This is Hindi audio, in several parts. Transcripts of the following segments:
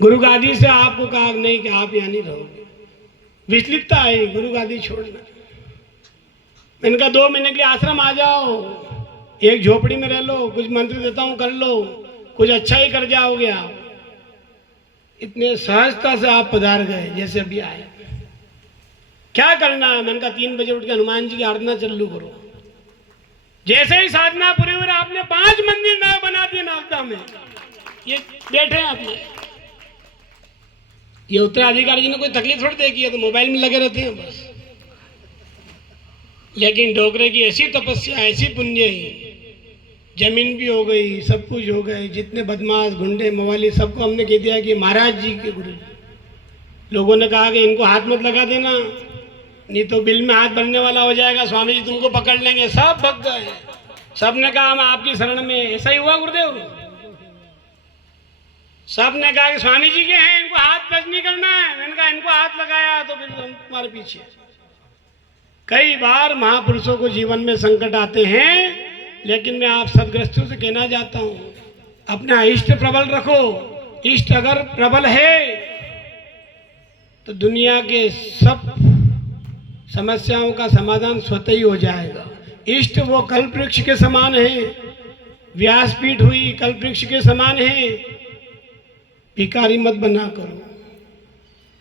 गुरु गादी से आपको कहा नहीं कि आप यहाँ नहीं रहोगे, विचलितता आई, गुरु गादी छोड़ना। मैंने कहा 2 महीने के लिए आश्रम आ जाओ, एक झोपड़ी में रह लो, कुछ मंत्र देता हूँ कर लो, कुछ अच्छा ही कर जाओगे आप। इतने सहजता से आप पधार गए जैसे अभी आए। क्या करना है? मैंने कहा 3 बजे उठ के हनुमान जी की आराधना चालू करो। जैसे ही साधना पूरी हुई आपने 5 मंदिर नए बना दिए नागदा में। ये बैठे हैं आपने, ये उत्तराधिकारी जी ने कोई तकलीफ थोड़ी देखी है, तो मोबाइल में लगे रहते हैं बस। लेकिन डोगरे की ऐसी तपस्या, ऐसी पुण्य ही, जमीन भी हो गई, सब कुछ हो गए, जितने बदमाश गुंडे मवाली सबको हमने कह दिया कि महाराज जी के गुरु। लोगों ने कहा कि इनको हाथ मत लगा देना, नहीं तो बिल में हाथ बनने वाला हो जाएगा, स्वामी जी तुमको पकड़ लेंगे। सब भग गए, सब ने कहा हम आपकी शरण में। ऐसा ही हुआ गुरुदेव। सब ने कहा कि स्वामी जी के हैं, इनको हाथ टच नहीं करना है। मैंने कहा इनको हाथ लगाया तो फिर हम तुम्हारे पीछे। कई बार महापुरुषों को जीवन में संकट आते हैं, लेकिन मैं आप सदग्रस्तों से कहना चाहता हूं, अपना इष्ट प्रबल रखो। इष्ट अगर प्रबल है तो दुनिया के सब समस्याओं का समाधान स्वतः ही हो जाएगा। इष्ट वो कल्प वृक्ष के समान है, व्यासपीठ हुई कल्प वृक्ष के समान है। भिखारी मत बना करो,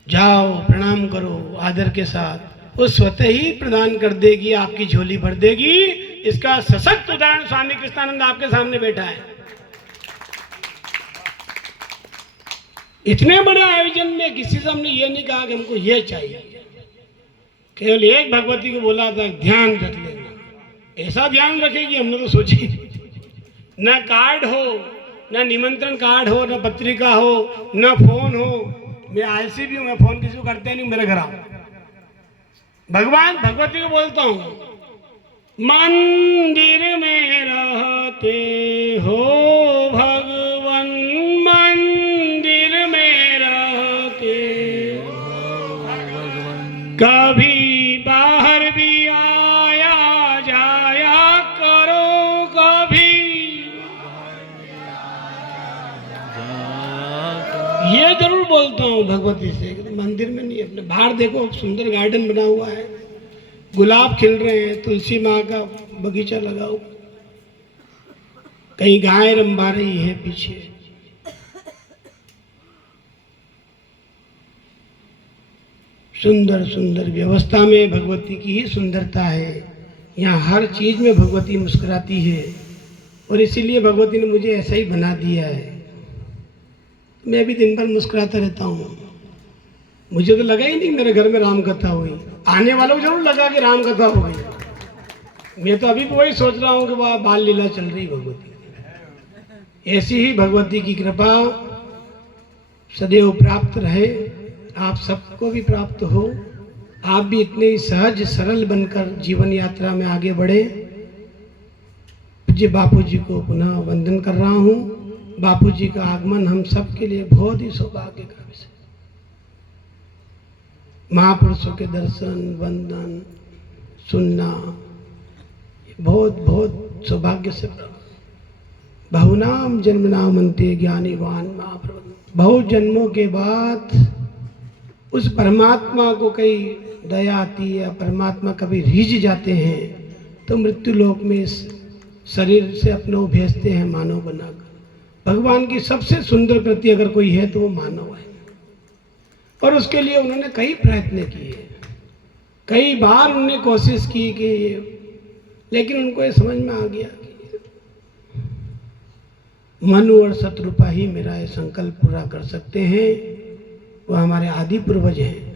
जाओ प्रणाम करो आदर के साथ, वो स्वतः ही प्रदान कर देगी, आपकी झोली भर देगी। इसका सशक्त उदाहरण स्वामी कृष्णानंद आपके सामने बैठा है। इतने बड़े आयोजन में किसी से हमने ये नहीं कहा कि हमको ये चाहिए, केवल एक भगवती को बोला था ध्यान रख लेना। ऐसा ध्यान रखेगी हमने तो सोची। न कार्ड हो, न निमंत्रण कार्ड हो, न पत्रिका हो, न फोन हो। मैं आलसी भी हूं, मैं फोन किसी को करते नहीं, मेरे घर आओ। भगवान भगवती को बोलता हूं, मंदिर में रहते हो भगवान, मंदिर में रहते कभी बाहर भी आया जाया करो, कभी ये जरूर बोलता हूँ भगवती से। मंदिर में नहीं, अपने बाहर देखो सुंदर गार्डन बना हुआ है, गुलाब खिल रहे हैं, तुलसी माँ का बगीचा लगाओ, कहीं गाय रंभा रही है पीछे। सुंदर सुंदर व्यवस्था में भगवती की ही सुंदरता है। यहाँ हर चीज में भगवती मुस्कुराती है, और इसीलिए भगवती ने मुझे ऐसा ही बना दिया है। मैं भी दिन भर मुस्कुराता रहता हूँ। मुझे तो लगा ही नहीं मेरे घर में राम कथा हुई, आने वालों को जरूर लगा कि राम कथा हो गई। मैं तो अभी भी वही सोच रहा हूँ कि वह बाल लीला चल रही भगवती। ऐसी ही भगवती की कृपा सदैव प्राप्त रहे, आप सबको भी प्राप्त हो। आप भी इतने ही सहज सरल बनकर जीवन यात्रा में आगे बढ़े। पूज्य बापू जी को पुनः वंदन कर रहा हूँ। बापू जी का आगमन हम सब के लिए बहुत ही सौभाग्य का विषय। महापुरुषों के दर्शन वंदन सुनना बहुत बहुत सौभाग्य से प्राप्त। बहुनाम जन्मनाम अंते ज्ञानीवान महाप्रबंध। बहुत जन्मों के बाद उस परमात्मा को कई दया आती है, परमात्मा कभी रीझ जाते हैं तो मृत्यु लोक में इस शरीर से अपने भेजते हैं मानव बनाकर। भगवान की सबसे सुंदर कृति अगर कोई है तो वो मानव है, और उसके लिए उन्होंने कई प्रयत्न किए, कई बार उन्होंने कोशिश की कि लेकिन उनको ये समझ में आ गया कि मनु और शत्रुपा ही मेरा ये संकल्प पूरा कर सकते हैं। वो हमारे आदि पूर्वज हैं,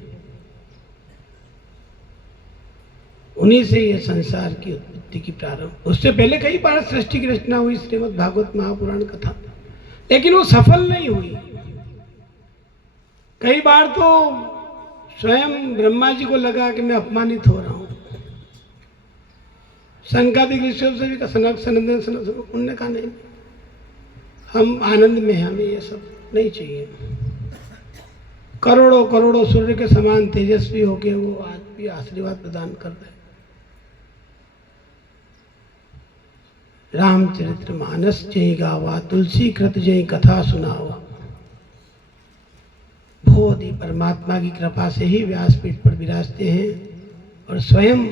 उन्हीं से ये संसार की उत्पत्ति की प्रारंभ। उससे पहले कई बार सृष्टि की रचना हुई, श्रीमद् भागवत महापुराण कथा, लेकिन वो सफल नहीं हुई। कई बार तो स्वयं ब्रह्मा जी को लगा कि मैं अपमानित हो रहा हूँ। सनकादिक ऋषियों से भी सनक सनंदन सनक, उन्होंने कहा नहीं, हम आनंद में हैं, हमें ये सब नहीं चाहिए। करोड़ों करोड़ों सूर्य के समान तेजस्वी होके वो आज भी आशीर्वाद प्रदान कर रहे। रामचरित्र मानस जय गावा, तुलसी कृत जय कथा सुनावा। मोदी परमात्मा की कृपा से ही व्यासपीठ पर विराजते हैं और स्वयं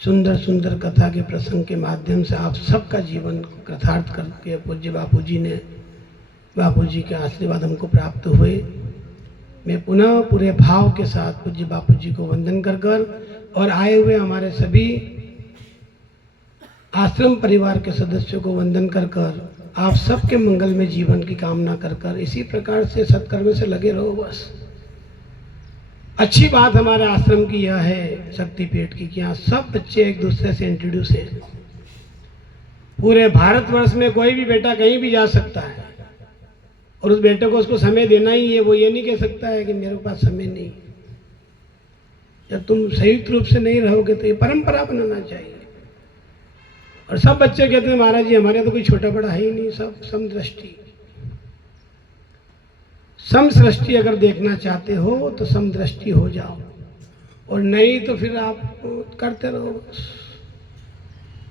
सुंदर सुंदर कथा के प्रसंग के माध्यम से आप सबका जीवन को कृतार्थ करके पूज्य बापू जी के आशीर्वाद हमको प्राप्त हुए। मैं पुनः पूरे भाव के साथ पूज्य बापू जी को वंदन कर कर और आए हुए हमारे सभी आश्रम परिवार के सदस्यों को वंदन कर कर आप सबके मंगल में जीवन की कामना कर कर इसी प्रकार से सत्कर्म से लगे रहो। बस अच्छी बात हमारे आश्रम की यह है शक्तिपीठ की कि यहाँ सब बच्चे एक दूसरे से इंट्रोड्यूस हैं। पूरे भारतवर्ष में कोई भी बेटा कहीं भी जा सकता है और उस बेटे को उसको समय देना ही है। वो ये नहीं कह सकता है कि मेरे पास समय नहीं। जब तुम संयुक्त रूप से नहीं रहोगे तो ये परंपरा बनाना चाहिए। और सब बच्चे कहते हैं महाराज जी हमारे तो कोई छोटा बड़ा है ही नहीं, सब समदृष्टि। समसृष्टि अगर देखना चाहते हो तो समदृष्टि हो जाओ और नहीं तो फिर आप करते रहो।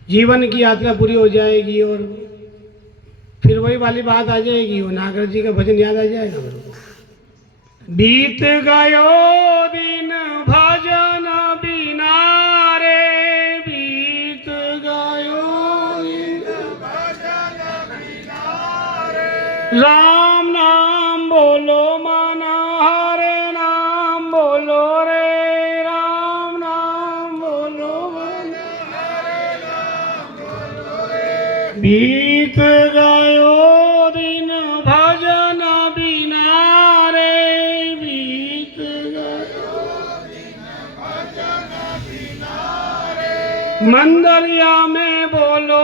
जीवन की यात्रा पूरी हो जाएगी और फिर वही वाली बात आ जाएगी, वो नागर जी का भजन याद आ जाएगा मेरे को। बीत गयो दिन भजन बिना रे, बीत गयो दिन भजन बिना रे। राम नाम बोलो माना, हरे नाम बोलो रे। राम नाम बोलो माना, हरे नाम बोलो रे। बीत गयो दिन भजन बिना रे, बीत गयो दिन भजन बिना रे। मंदरिया में बोलो